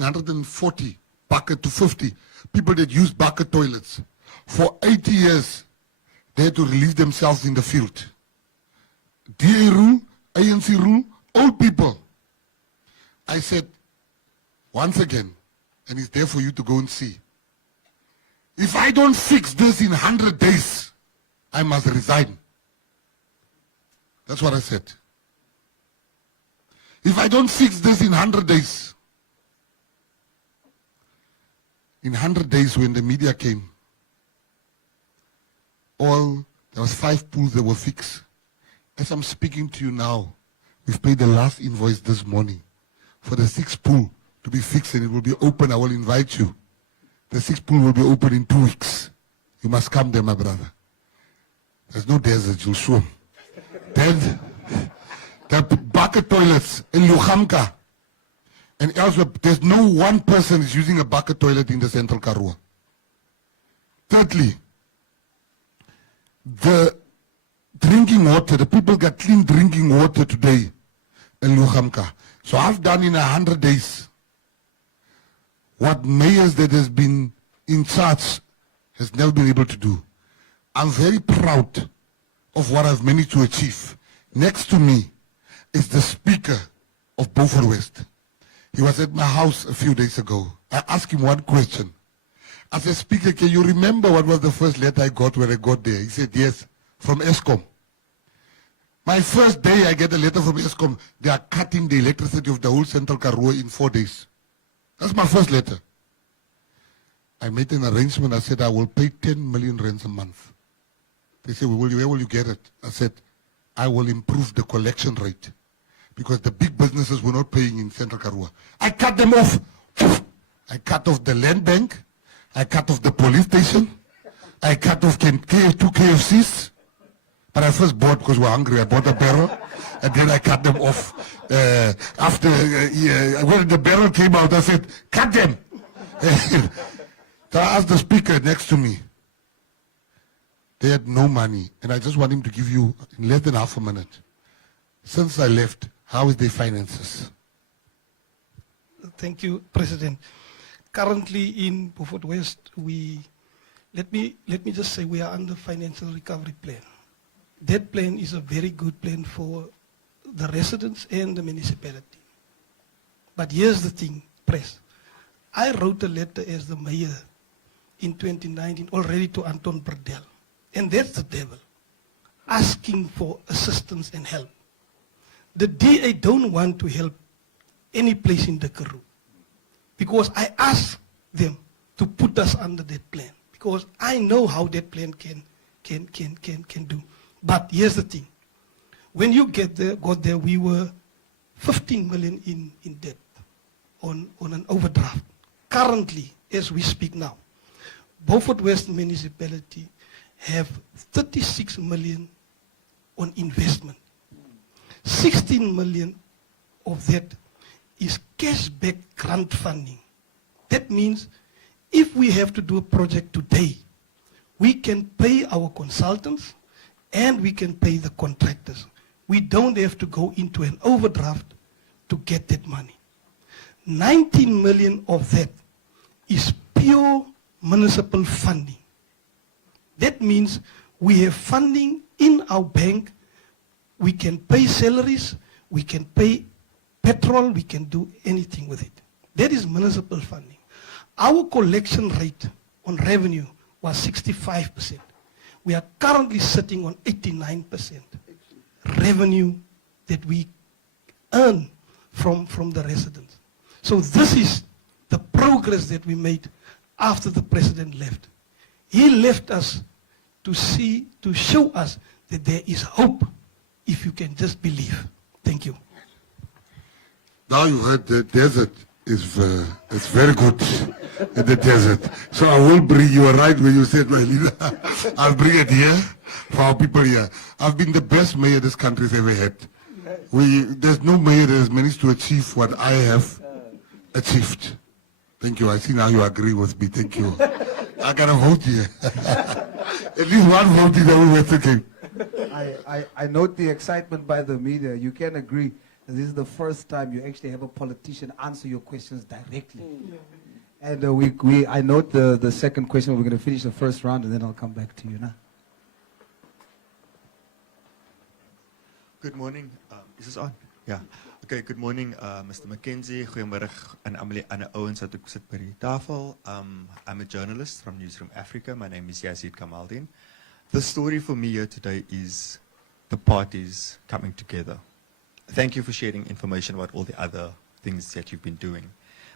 140 bucket to 50 people that use bucket toilets. For 80 years, they had to release themselves in the field. DA rule, ANC rule, old people. I said, once again, and it's there for you to go and see. If I don't fix this in 100 days, I must resign. That's what I said. If I don't fix this in 100 days, in 100 days when the media came, there was 5 pools that were fixed. As I'm speaking to you now, we've paid the last invoice this morning for the 6th pool to be fixed, and it will be open. I will invite you. The 6th pool will be open in 2 weeks. You must come there, my brother. There's no desert, you'll swim. Then the bucket toilets in Lughamka and elsewhere, there's no one person is using a bucket toilet in the Central Karoo. Thirdly, the drinking water, the people got clean drinking water today in Lughamka. So I've done in 100 days what mayors that has been in charge has never been able to do. I'm very proud of what I've managed to achieve. Next to me is the Speaker of Beaufort West. He was at my house a few days ago. I asked him one question. I said, Speaker, can you remember what was the first letter I got when I got there? He said, yes, from Eskom. My first day I get a letter from Eskom. They are cutting the electricity of the whole Central Karoo in 4 days. That's my first letter. I made an arrangement. I said, I will pay 10 million rands a month. They said, where will you get it? I said, I will improve the collection rate because the big businesses were not paying in Central Karoo. I cut them off. I cut off the land bank. I cut off the police station. I cut off 2 KFCs. But I first bought, because we were hungry, I bought a barrel. And then I cut them off. When the barrel came out, I said, cut them. So I asked the Speaker next to me. They had no money. And I just want him to give you, in less than half a minute, since I left, how is their finances? Thank you, President. Currently in Beaufort West, let me just say we are under financial recovery plan. That plan is a very good plan for the residents and the municipality. But here's the thing, Press. I wrote a letter as the mayor in 2019 already to Anton Berdel. And that's the devil, asking for assistance and help. The DA don't want to help any place in the Karoo because I asked them to put us under that plan because I know how that plan can do. But here's the thing. When you got there, we were 15 million in debt on an overdraft. Currently, as we speak now, Beaufort West municipality have 36 million on investment. 16 million of that is cashback grant funding. That means if we have to do a project today, we can pay our consultants and we can pay the contractors. We don't have to go into an overdraft to get that money. 19 million of that is pure municipal funding. That means we have funding in our bank. We can pay salaries, we can pay petrol, we can do anything with it. That is municipal funding. Our collection rate on revenue was 65%. We are currently sitting on 89% revenue that we earn from the residents. So this is the progress that we made after the president left. He left us to show us that there is hope if you can just believe. Thank you. Now you heard the desert is it's very good in the desert. So I will bring you right where you said, my leader. I'll bring it here for our people here. I've been the best mayor this country's ever had. There's no mayor that has managed to achieve what I have achieved. Thank you. I see now you agree with me. Thank you. I got a vote here. At least one vote in the whole Western Cape. I note the excitement by the media. You can agree This is the first time you actually have a politician answer your questions directly. And I note the second question. We're going to finish the first round, and then I'll come back to you now. Good morning. Is this on? Yeah. Okay, good morning, Mr. Mckenzie. Goeiemôre aan almal die ander ouens wat ook sit by die tafel. I'm a journalist from Newsroom Africa. My name is Yazid Kamaldeen. The story for me here today is the parties coming together. Thank you for sharing information about all the other things that you've been doing.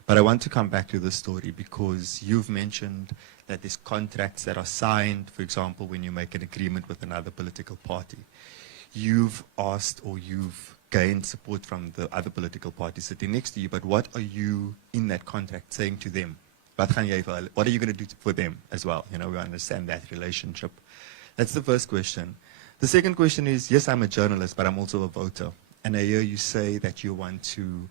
But I want to come back to the story because you've mentioned that there's contracts that are signed, for example, when you make an agreement with another political party. You've asked or you've gained support from the other political parties sitting next to you, but what are you in that contract saying to them? What are you going to do for them as well? You know, we understand that relationship. That's the first question. The second question is, yes, I'm a journalist, but I'm also a voter. And I hear you say that you want to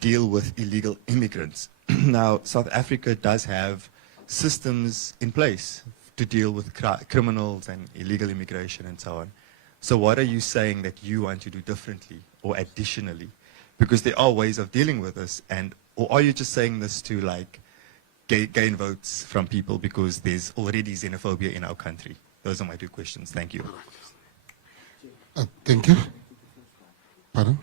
deal with illegal immigrants. Now, South Africa does have systems in place to deal with criminals and illegal immigration and so on. So what are you saying that you want to do differently or additionally? Because there are ways of dealing with this, or are you just saying this to like gain votes from people because there's already xenophobia in our country? Those are my two questions. Thank you. Thank you. Pardon?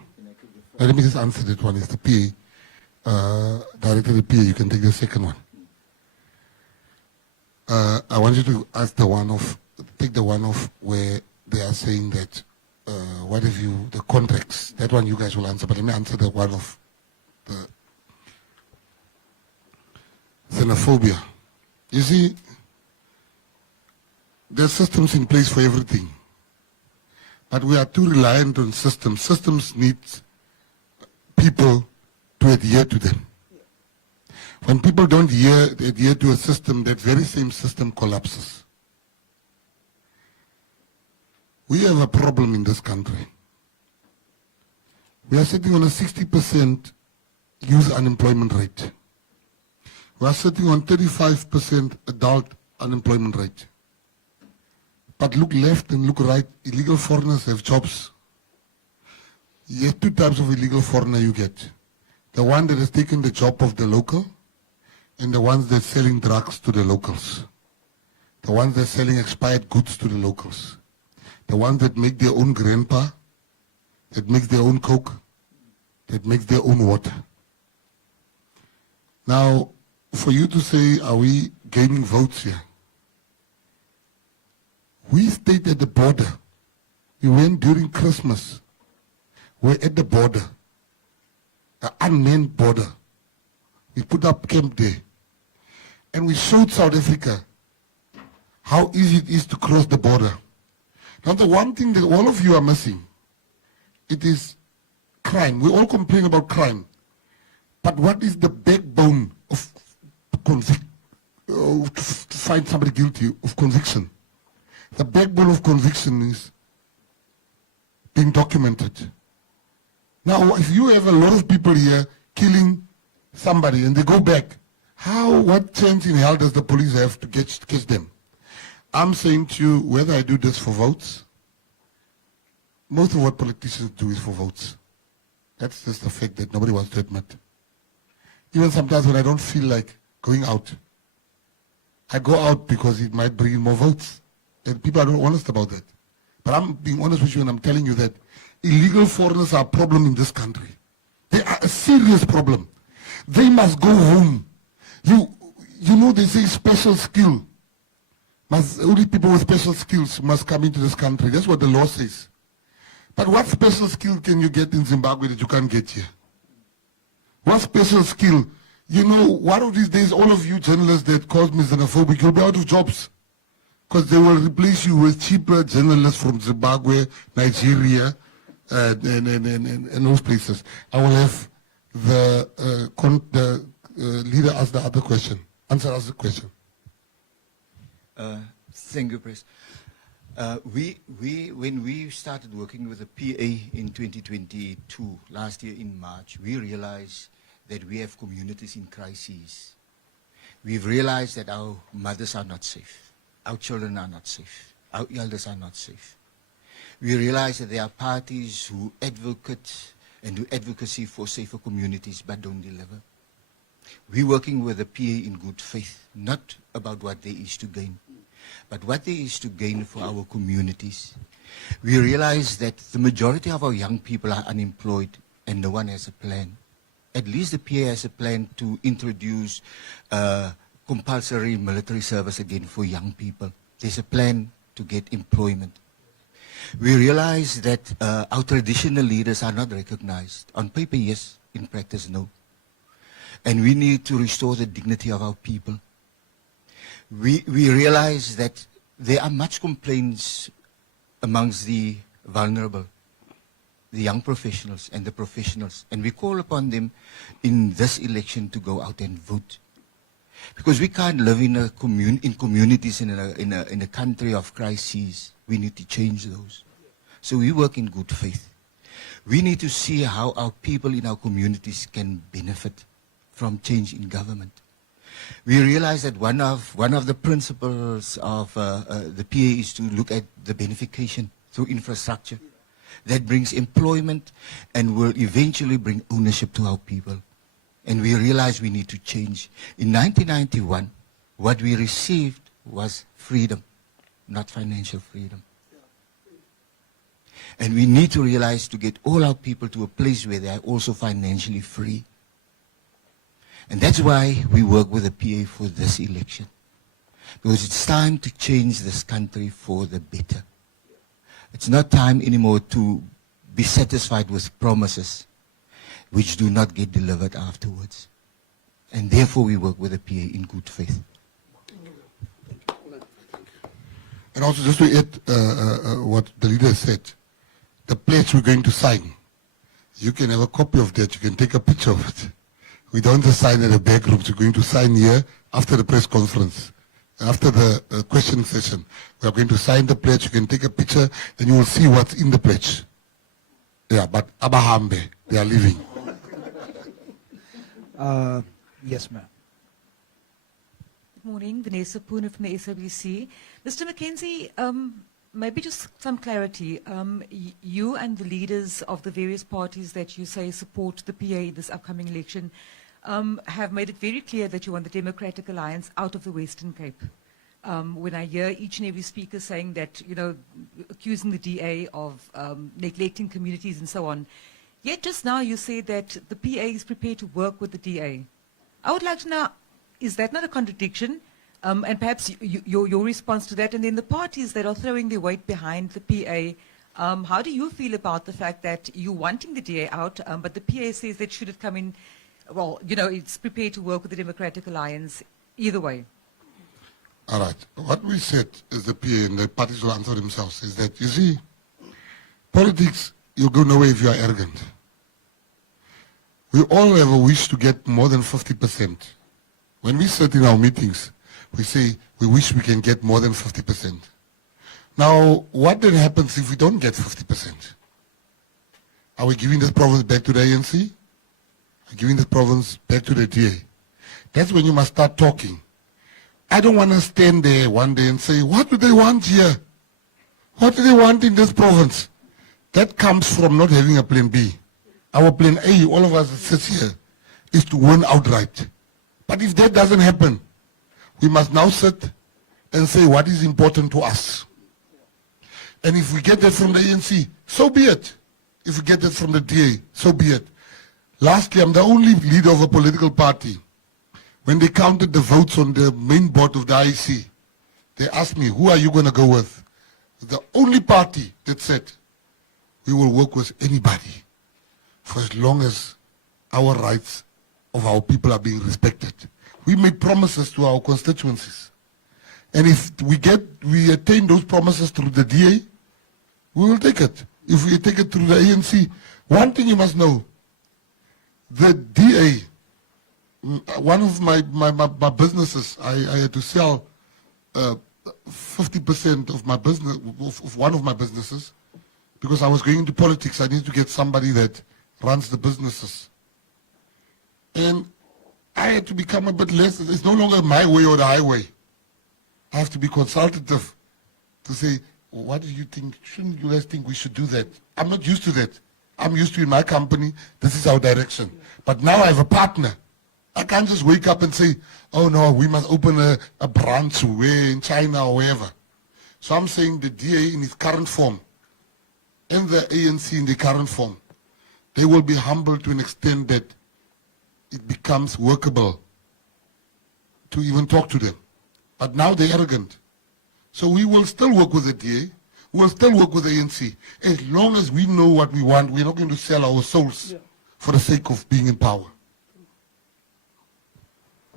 Let me just answer that one. It's the PA. Director of the PA, you can take the second one. I want you to ask take the one of where they are saying that, what if the contracts, that one you guys will answer, but let me answer the one of the xenophobia. You see, there's systems in place for everything, but we are too reliant on systems. Systems need people to adhere to them. When people don't adhere to a system, that very same system collapses. We have a problem in this country. We are sitting on a 60% youth unemployment rate. We are sitting on 35% adult unemployment rate. But look left and look right, illegal foreigners have jobs. You have two types of illegal foreigner you get. The one that has taken the job of the local, and the ones that are selling drugs to the locals. The ones that are selling expired goods to the locals. The ones that make their own grandpa, that makes their own coke, that makes their own water. Now, for you to say, are we gaining votes here? We stayed at the border. We went during Christmas. We're at the border, an unmanned border. We put up camp there. And we showed South Africa how easy it is to cross the border. Now, the one thing that all of you are missing, it is crime. We all complain about crime. But what is the backbone of to find somebody guilty of conviction? The backbone of conviction is being documented. Now, if you have a lot of people here killing somebody and they go back, what chance in hell does the police have to catch them? I'm saying to you, whether I do this for votes, most of what politicians do is for votes. That's just a fact that nobody wants to admit. Even sometimes when I don't feel like going out, I go out because it might bring in more votes. And people are not honest about that. But I'm being honest with you and I'm telling you that illegal foreigners are a problem in this country. They are a serious problem. They must go home. You know they say special skill. Only people with special skills must come into this country. That's what the law says. But what special skill can you get in Zimbabwe that you can't get here? What special skill? You know, one of these days, all of you journalists that cause me xenophobic, you'll be out of jobs. Because they will replace you with cheaper journalists from Zimbabwe, Nigeria, and those places. I will have the leader ask the other question. Answer us the question. Thank you, Pres. When we started working with the PA in 2022, last year in March, we realized that we have communities in crises. We've realized that our mothers are not safe. Our children are not safe. Our elders are not safe. We realize that there are parties who advocate and do advocacy for safer communities but don't deliver. We're working with the PA in good faith, not about what there is to gain, but what there is to gain for our communities. We realize that the majority of our young people are unemployed and no one has a plan. At least the PA has a plan to introduce compulsory military service again for young people. There's a plan to get employment. We realize that our traditional leaders are not recognized. On paper, yes. In practice, no. And we need to restore the dignity of our people. We realize that there are much complaints amongst the vulnerable, the young professionals and the professionals. And we call upon them in this election to go out and vote. Because we can't live in communities in a country of crises. We need to change those. So we work in good faith. We need to see how our people in our communities can benefit from change in government. We realize that one of the principles of the PA is to look at the benefication through infrastructure that brings employment and will eventually bring ownership to our people. And we realize we need to change. In 1991, what we received was freedom, not financial freedom. And we need to realize to get all our people to a place where they are also financially free. And that's why we work with the PA for this election. Because it's time to change this country for the better. It's not time anymore to be satisfied with promises which do not get delivered afterwards. And therefore we work with the PA in good faith. And also just to add what the leader said, the pledge we're going to sign, you can have a copy of that, you can take a picture of it. We don't just sign at the back rooms, we're going to sign here after the press conference. After the question session, we are going to sign the pledge, you can take a picture, and you will see what's in the pledge. Yeah, but Abahambe, they are leaving. Yes, ma'am. Good morning, Vanessa Pooner from the SABC. Mr. Mckenzie, maybe just some clarity. You and the leaders of the various parties that you say support the PA this upcoming election have made it very clear that you want the Democratic Alliance out of the Western Cape. When I hear each and every speaker saying that, you know, accusing the DA of neglecting communities and so on, yet just now you say that the PA is prepared to work with the DA. I would like to know, is that not a contradiction? And perhaps your response to that, and then the parties that are throwing their weight behind the PA, how do you feel about the fact that you're wanting the DA out, but the PA says that should it come in, well, you know, it's prepared to work with the Democratic Alliance either way? All right. What we said is the PA, and the parties will answer themselves, is that, you see, politics, you go nowhere if you are arrogant. We all have a wish to get more than 50%. When we sit in our meetings, we say we wish we can get more than 50%. Now, what then happens if we don't get 50%? Are we giving this province back to the ANC? Are we giving this province back to the DA? That's when you must start talking. I don't want to stand there one day and say, what do they want here? What do they want in this province? That comes from not having a plan B. Our plan A, all of us that sit here, is to win outright. But if that doesn't happen, we must now sit and say what is important to us. And if we get that from the ANC, so be it. If we get that from the DA, so be it. Lastly, I'm the only leader of a political party. When they counted the votes on the main board of the IEC, they asked me, who are you going to go with? The only party that said, we will work with anybody for as long as our rights of our people are being respected. We made promises to our constituencies. And if we attain those promises through the DA, we will take it. If we take it through the ANC, one thing you must know, the DA, one of my businesses, I had to sell 50% of my business, of one of my businesses, because I was going into politics. I needed to get somebody that runs the businesses. And I had to become a bit less, it's no longer my way or the highway. I have to be consultative to say, what do you think? Shouldn't you guys think we should do that? I'm not used to that. I'm used to in my company, this is our direction. But now I have a partner. I can't just wake up and say, oh no, we must open a branch where in China or wherever. So I'm saying the DA in its current form and the ANC in the current form, they will be humble to an extent that it becomes workable to even talk to them. But now they're arrogant. So we will still work with the DA. We will still work with the ANC. As long as we know what we want, we're not going to sell our souls for the sake of being in power.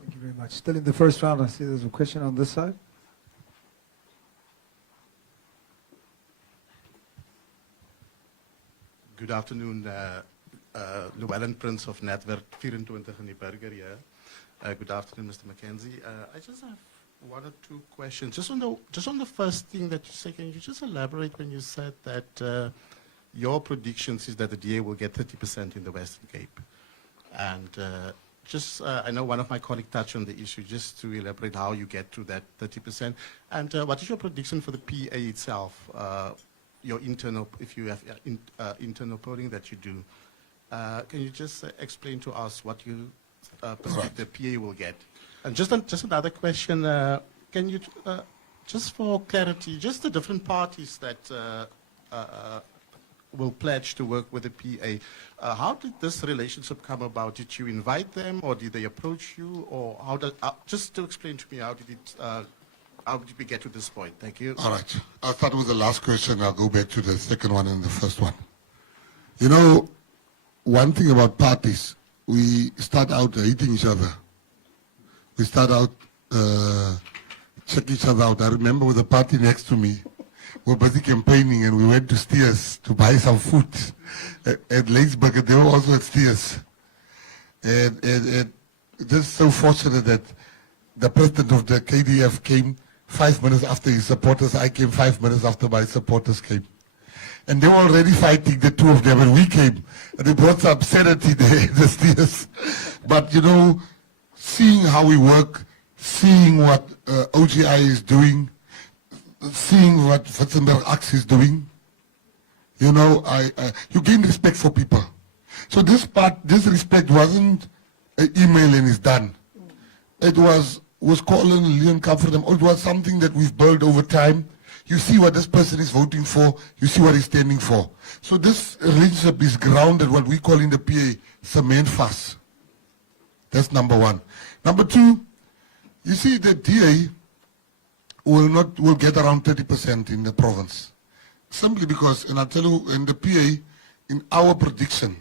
Thank you very much. Still in the first round, I see there's a question on this side. Good afternoon, Llewellyn Prince of Netwerk 24 in die Burger here. Good afternoon, Mr. Mckenzie. I just have one or two questions. Just on the first thing that you said, can you just elaborate when you said that your predictions is that the DA will get 30% in the Western Cape? And I know one of my colleagues touched on the issue, just to elaborate how you get to that 30%. And what is your prediction for the PA itself? Your internal, if you have internal polling that you do, can you just explain to us what you perceive the PA will get? And just another question, can you, just for clarity, just the different parties that will pledge to work with the PA, how did this relationship come about? Did you invite them, or did they approach you, or how did, just to explain to me, how did we get to this point? Thank you. All right. I'll start with the last question. I'll go back to the second one and the first one. You know, one thing about parties, we start out hating each other. We start out check each other out. I remember with the party next to me, we were busy campaigning and we went to Steers to buy some food at Lakesburg. They were also at Steers. And just so fortunate that the president of the KDF came 5 minutes after his supporters. I came 5 minutes after my supporters came. And they were already fighting, the two of them, and we came. And they brought some sanity there, the Steers. But, you know, seeing how we work, seeing what OGI is doing, seeing what Fatsenberg Axe is doing, you know, you gain respect for people. So this respect wasn't an email and it's done. It was calling Leon come for them. It was something that we've built over time. You see what this person is voting for. You see what he's standing for. So this relationship is grounded, what we call in the PA, cement fuss. That's number one. Number two, you see the DA will get around 30% in the province. Simply because, and I'll tell you, in the PA, in our prediction,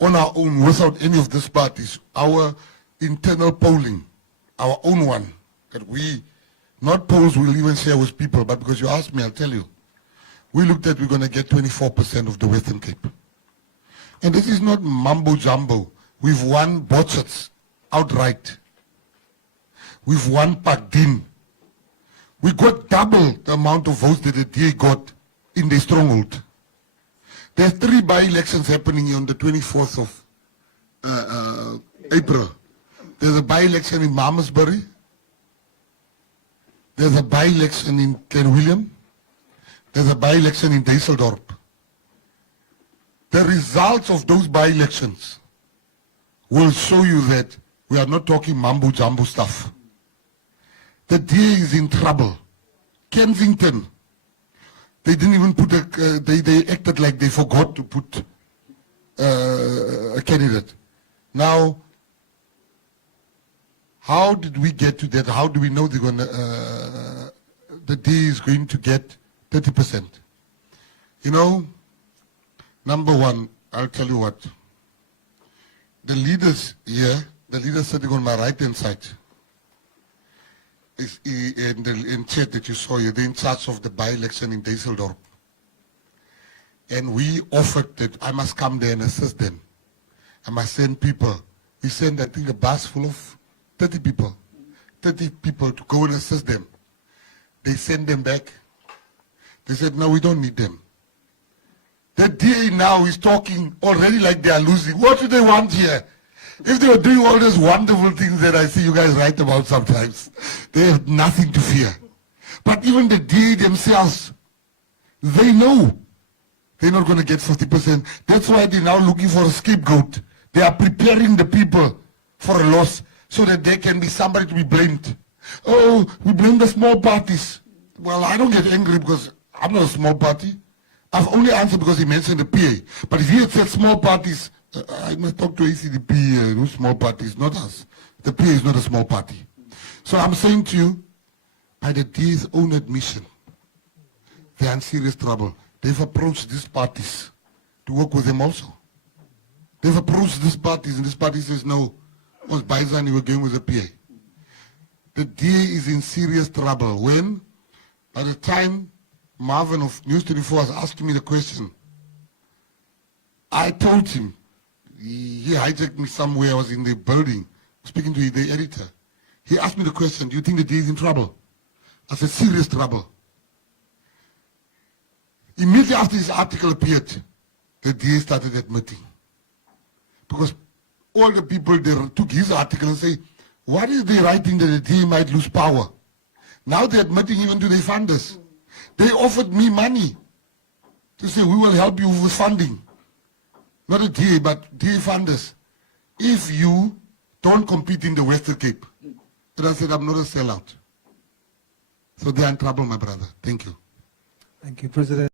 on our own, without any of these parties, our internal polling, our own one, that we, not polls we'll even share with people, but because you asked me, I'll tell you. We looked at we're going to get 24% of the Western Cape. And this is not mumbo jumbo. We've won Botchards outright. We've won Pagdin. We got double the amount of votes that the DA got in the stronghold. There's 3 by-elections happening on the 24th of April. There's a by-election in Malmesbury. There's a by-election in Glen William. There's a by-election in Düsseldorp. The results of those by-elections will show you that we are not talking mumbo-jumbo stuff. The DA is in trouble. Kensington, they didn't even put they acted like they forgot to put a candidate. Now, how did we get to that? How do we know they're going to, the DA is going to get 30%? You know, number one, I'll tell you what. The leaders here, the leaders sitting on my right-hand side, is in chat that you saw here, they're in charge of the by-election in Düsseldorp. And we offered that I must come there and assist them. I must send people. We sent, I think, a bus full of 30 people to go and assist them. They sent them back. They said, no, we don't need them. The DA now is talking already like they are losing. What do they want here? If they were doing all these wonderful things that I see you guys write about sometimes, they have nothing to fear. But even the DA themselves, they know They're not going to get 50%. That's why they're now looking for a scapegoat. They are preparing the people for a loss so that there can be somebody to be blamed. Oh, we blame the small parties. Well, I don't get angry because I'm not a small party. I've only answered because he mentioned the PA. But if he had said small parties, I must talk to ACDP, no small parties, not us. The PA is not a small party. So I'm saying to you, by the DA's own admission, they are in serious trouble. They've approached these parties to work with them also. They've approached these parties, and this party says, no, was Baizan, you were going with the PA. The DA is in serious trouble. When, by the time Marvin of News 24 was asking me the question, I told him, he hijacked me somewhere, I was in the building, speaking to the editor. He asked me the question, do you think the DA is in trouble? I said, serious trouble. Immediately after this article appeared, the DA started admitting. Because all the people there took his article and say, what is they writing that the DA might lose power? Now they're admitting even to their funders. They offered me money to say, we will help you with funding. Not a DA, but DA funders. If you don't compete in the Western Cape. And I said, I'm not a sellout. So they're in trouble, my brother. Thank you. Thank you, President.